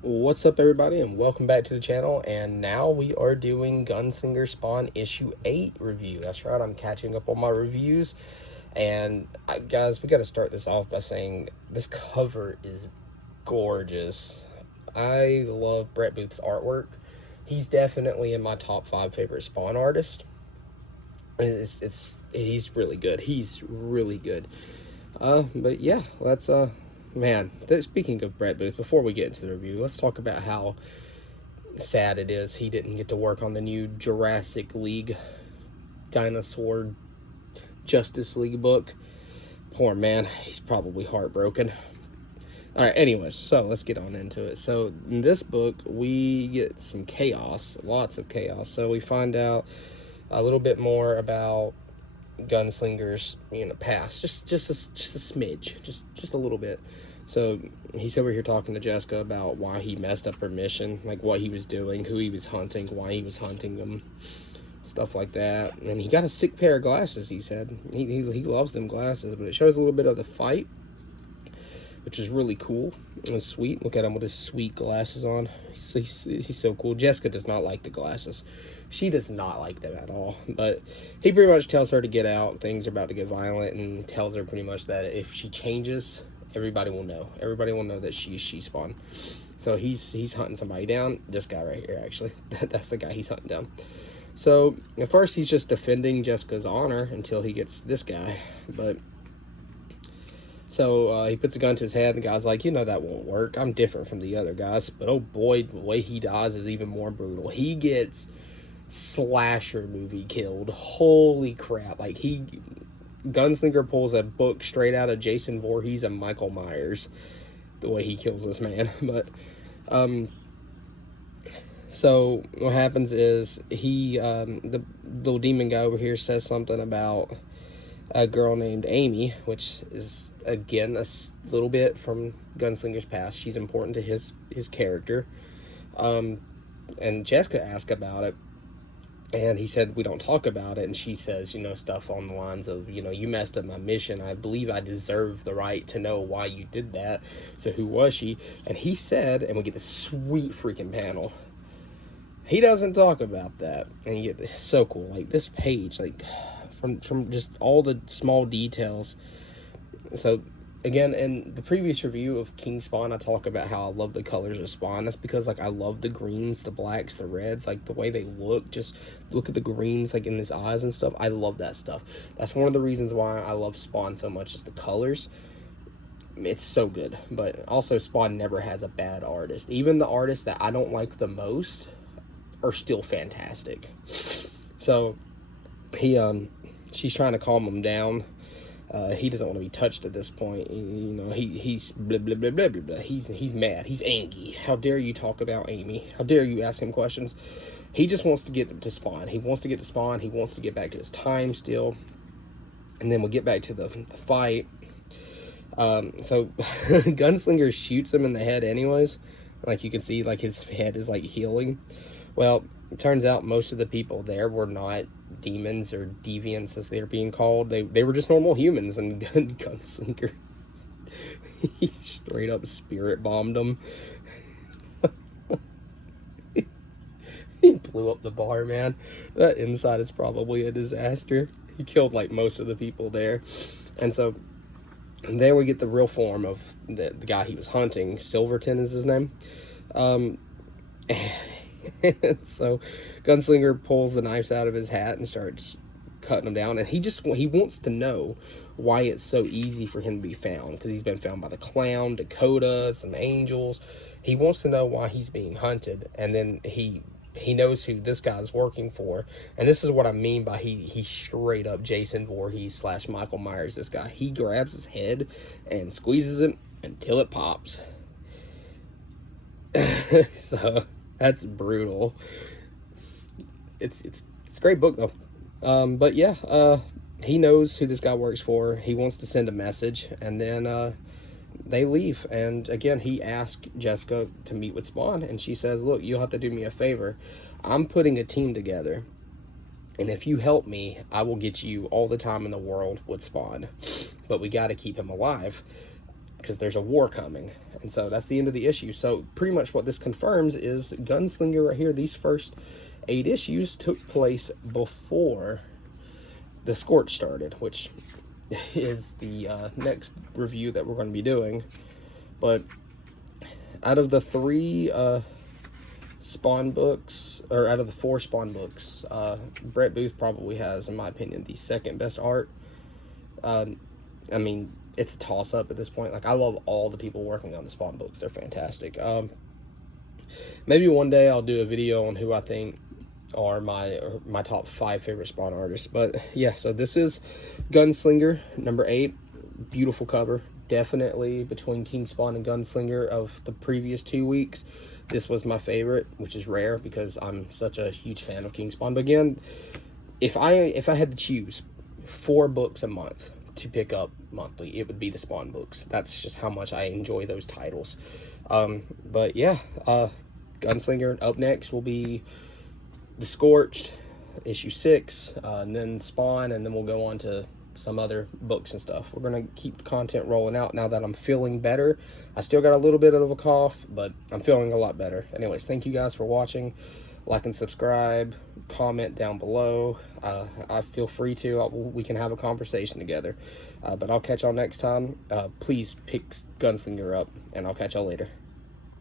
What's up, everybody, and welcome back to the channel. And now we are doing Gunslinger Spawn issue 8 review. That's right, I'm catching up on my reviews. And guys, we got to start this off by saying this cover is gorgeous. I love Brett Booth's artwork. He's definitely in my top 5 favorite Spawn artists. He's really good. He's really good. But yeah, let's man, speaking of Brett Booth, before we get into the review, let's talk about how sad it is he didn't get to work on the new Jurassic League Dinosaur Justice League book. Poor man, he's probably heartbroken. Alright, anyways, so let's get on into it. So in this book, we get some chaos, lots of chaos. So we find out a little bit more about Gunslinger's past, just a smidge, just a little bit. So he's over here talking to Jessica about why he messed up her mission, like what he was doing, who he was hunting, why he was hunting them, stuff like that. And he got a sick pair of glasses. He said he loves them glasses, but it shows a little bit of the fight, which is really cool and sweet. Look at him with his sweet glasses on. He's so cool. Jessica does not like the glasses. She does not like them at all. But he pretty much tells her to get out. Things are about to get violent, and tells her pretty much that if she changes, everybody will know. Everybody will know that she's Spawn. So he's hunting somebody down. This guy right here, actually. That's the guy he's hunting down. So at first he's just defending Jessica's honor until he gets this guy. But so he puts a gun to his head, and the guy's like, that won't work. I'm different from the other guys. But oh boy, the way he dies is even more brutal. He gets slasher movie killed. Holy crap. Like, Gunslinger pulls a book straight out of Jason Voorhees and Michael Myers, the way he kills this man. But so what happens is the little demon guy over here says something about a girl named Amy, which is again a little bit from Gunslinger's past. She's important to his character. And Jessica asked about it, and he said we don't talk about it. And she says, stuff on the lines of, you messed up my mission. I believe I deserve the right to know why you did that. So who was she? And he said, and we get this sweet freaking panel. He doesn't talk about that, and you get this, so cool. Like this page, like from just all the small details. So again, in the previous review of King Spawn, I talk about how I love the colors of Spawn. That's because, like, I love the greens, the blacks, the reds, like the way they look. Just look at the greens, like in his eyes and stuff. I love that stuff. That's one of the reasons why I love Spawn so much, is the colors. It's so good. But also, Spawn never has a bad artist. Even the artists that I don't like the most are still fantastic. So she's trying to calm him down. He doesn't want to be touched at this point. He's blah, blah, blah, blah, blah, blah. He's mad. He's angry. How dare you talk about Amy? How dare you ask him questions? He just wants to get to Spawn. He wants to get to Spawn. He wants to get back to his time still. And then we'll get back to the fight. So Gunslinger shoots him in the head anyways. Like you can see, like his head is like healing. Well, it turns out most of the people there were not demons or deviants, as they're being called. They were just normal humans, and Gunslinger, he straight up spirit bombed them. He blew up the bar, man. That inside is probably a disaster. He killed like most of the people there. And so there we get the real form of the guy he was hunting. Silverton is his name. So Gunslinger pulls the knives out of his hat and starts cutting them down, and he wants to know why it's so easy for him to be found, because he's been found by the clown, Dakota, some angels. He wants to know why he's being hunted, and then he knows who this guy's working for. And this is what I mean by he straight up Jason Voorhees / Michael Myers. This guy, he grabs his head and squeezes it until it pops. So that's brutal. It's a great book though. But yeah, he knows who this guy works for. He wants to send a message, and then they leave. And again, he asked Jessica to meet with Spawn, and she says, look, you'll have to do me a favor. I'm putting a team together, and if you help me, I will get you all the time in the world with Spawn, but we got to keep him alive. because there's a war coming. And so that's the end of the issue. So pretty much what this confirms is Gunslinger right here, these first 8 issues took place before the Scorch started, which is the next review that we're going to be doing. But out of the 3 Spawn books, or out of the 4 Spawn books, Brett Booth probably has, in my opinion, the second best art. I mean, it's a toss-up at this point. Like, I love all the people working on the Spawn books. They're fantastic. Maybe one day I'll do a video on who I think are my top 5 favorite Spawn artists. But yeah, so this is Gunslinger number 8. Beautiful cover. Definitely between King Spawn and Gunslinger of the previous 2 weeks, this was my favorite, which is rare because I'm such a huge fan of King Spawn. But again, if I had to choose 4 books a month to pick up monthly, it would be the Spawn books. That's just how much I enjoy those titles. But yeah, Gunslinger. Up next will be The Scorched, issue 6, and then Spawn, and then we'll go on to some other books and stuff. We're gonna keep the content rolling out now that I'm feeling better. I still got a little bit of a cough, but I'm feeling a lot better. Anyways, thank you guys for watching. Like and subscribe, comment down below. I feel free to. We can have a conversation together. But I'll catch y'all next time. Please pick Gunslinger up, and I'll catch y'all later.